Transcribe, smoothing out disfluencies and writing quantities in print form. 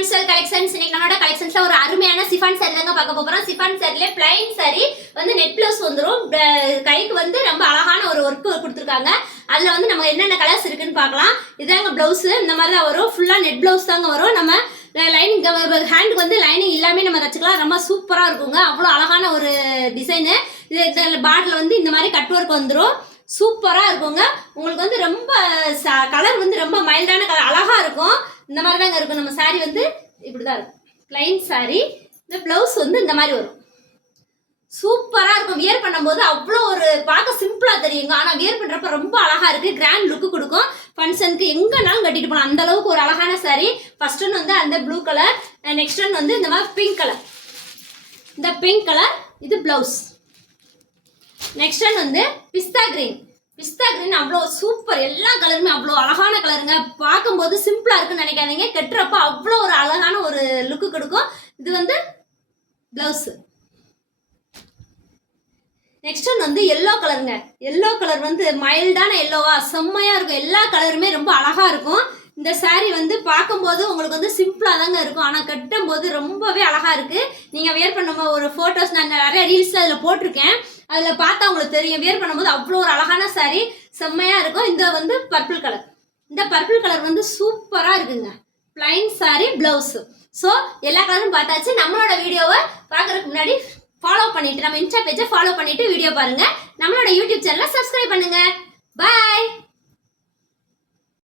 Chiffon sorry collections. இன்னைக்கு நம்மளோட கலெக்ஷன்ஸ்ல ஒரு அருமையான சிஃபான் சாரி தாங்க பார்க்க போறோம். சிஃபான் சாரில பிளைன் சாரி வந்து நெட் பிளவுஸ் வந்துரும். கைக்கு வந்து ரொம்ப அழகான ஒரு ஒர்க் கொடுத்துருக்காங்க. அதுல வந்து நம்ம என்னென்ன கலர்ஸ் இருக்குன்னு பார்க்கலாம். இதாங்க பிளவுஸ், இந்த மாதிரி தான் வரும். ஃபுல்லா நெட் பிளவுஸ் தாங்க வரும். நம்ம லைனிங் ஹேண்டுக்கு வந்து லைனிங் எல்லாமே நம்ம தச்சுக்கலாம். ரொம்ப சூப்பரா இருக்குங்க. அவ்வளோ அழகான ஒரு டிசைனு. இது பார்டர்ல வந்து இந்த மாதிரி கட் ஒர்க் வந்துடும். சூப்பரா இருக்குங்க. உங்களுக்கு வந்து ரொம்ப கலர் வந்து ரொம்ப மைல்டான கலர், அழகா இருக்கும். இந்த மாதிரி தாங்க இருக்கும். நம்ம சாரி வந்து இப்படிதான் இருக்கும், பிளைன் சாரி. இந்த பிளவுஸ் வந்து இந்த மாதிரி வரும். சூப்பரா இருக்கும். வியர் பண்ணும்போது அவ்வளோ ஒரு பார்க்க சிம்பிளா தெரியுங்க, ஆனா வியர் பண்றப்ப ரொம்ப அழகா இருக்கு. கிராண்ட் லுக்கு கொடுக்கும். ஃபங்க்ஷனுக்கு எங்கனாலும் கட்டிட்டு போகலாம். அந்த அளவுக்கு ஒரு அழகான சாரி. ஃபர்ஸ்ட் ஒன் வந்து அந்த ப்ளூ கலர், நெக்ஸ்ட் ஒன் வந்து இந்த மாதிரி பிங்க் கலர். இந்த பிங்க் கலர் இது பிளவுஸ். நெக்ஸ்ட் ஒன் வந்து பிஸ்தா கிரீன். பிஸ்தா கிரீன் அவ்வளோ சூப்பர். எல்லா கலருமே அவ்வளோ அழகான கலருங்க. பார்க்கும்போது சிம்பிளா இருக்குன்னு நினைக்காதீங்க, கட்டுறப்ப அவ்வளோ ஒரு அழகான ஒரு லுக்கு கொடுக்கும். இது வந்து பிளவுஸ். நெக்ஸ்ட் ஒன் வந்து எல்லோ கலருங்க. எல்லோ கலர் வந்து மைல்டான எல்லோவா செம்மையா இருக்கும். எல்லா கலருமே ரொம்ப அழகா இருக்கும். இந்த சாரீ வந்து பார்க்கும்போது உங்களுக்கு வந்து சிம்பிளா தாங்க இருக்கும், ஆனால் கட்டும் போது ரொம்பவே அழகா இருக்கு. நீங்க வியர் பண்ணும்போது ஒரு போட்டோஸ் நான் நிறைய ரீல்ஸ் அதில் போட்டிருக்கேன், அதில் பார்த்தா உங்களுக்கு தெரியும். வியர் பண்ணும்போது அவ்வளோ ஒரு அழகான சாரீ, செம்மையா இருக்கும். இந்த வந்து பர்பிள் கலர். இந்த பர்பிள் கலர் வந்து சூப்பரா இருக்குங்க. Plain sari blouse. ஸோ எல்லா கலரும் பார்த்தாச்சு. நம்மளோட வீடியோவை பார்க்கறதுக்கு முன்னாடி ஃபாலோ பண்ணிட்டு, நம்ம இன்ஸ்டா பேஜை ஃபாலோ பண்ணிட்டு வீடியோ பாருங்க. நம்மளோட யூடியூப் சேனலை சப்ஸ்கிரைப் பண்ணுங்க. பாய்.